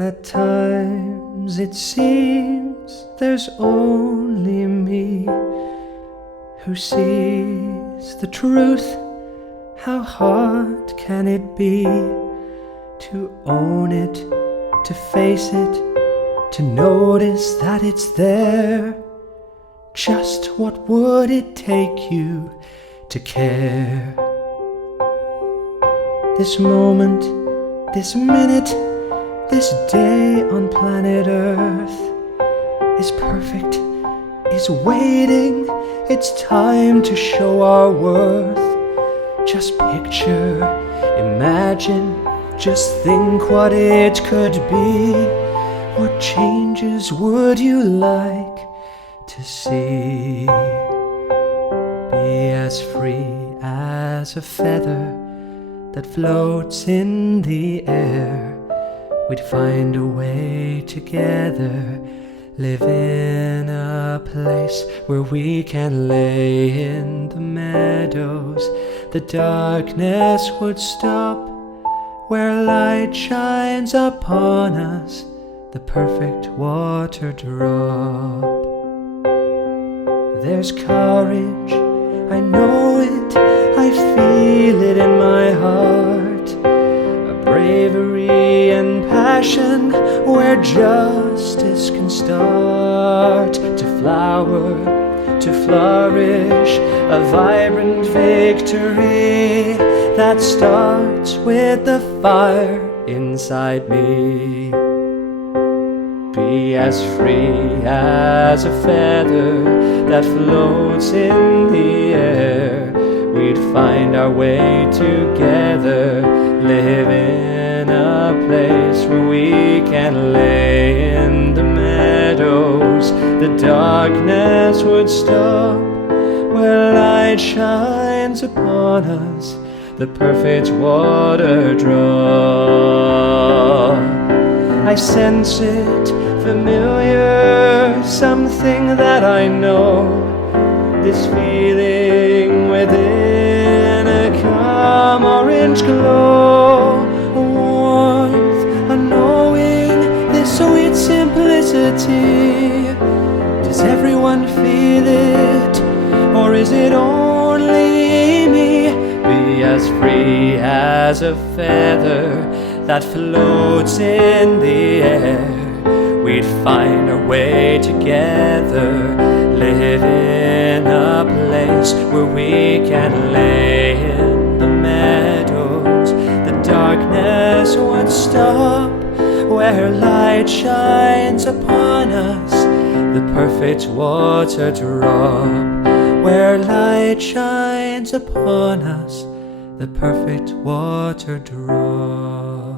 At times it seems there's only me who sees the truth. How hard can it be to own it, to face it, to notice that it's there? Just what would it take you to care? This moment, this minute, this day on planet Earth is perfect, is waiting. It's time to show our worth. Just picture, imagine, just think what it could be. What changes would you like to see? Be as free as a feather that floats in the air. We'd find a way together, live in a place where we can lay in the meadows. The darkness would stop, where light shines upon us, the perfect water drop. There's courage, I know it, I feel it in my heart. A bravery and passion where justice can start to flower, to flourish, a vibrant victory that starts with the fire inside me. Be as free as a feather that floats in the air. We'd find our way together, live in a place where we can lay in the meadows. The darkness would stop, where light shines upon us, the perfect water drop. I sense it, familiar, something that I know. This feeling within, a calm orange glow, a warmth, a knowing, this sweet simplicity. Does everyone feel it, or is it only me? Be as free as a feather that floats in the air. We'd find our way together, live in a place where we can lay in the meadows. The darkness would stop, where light shines upon us, the perfect water drop. Where light shines upon us, the perfect water drop.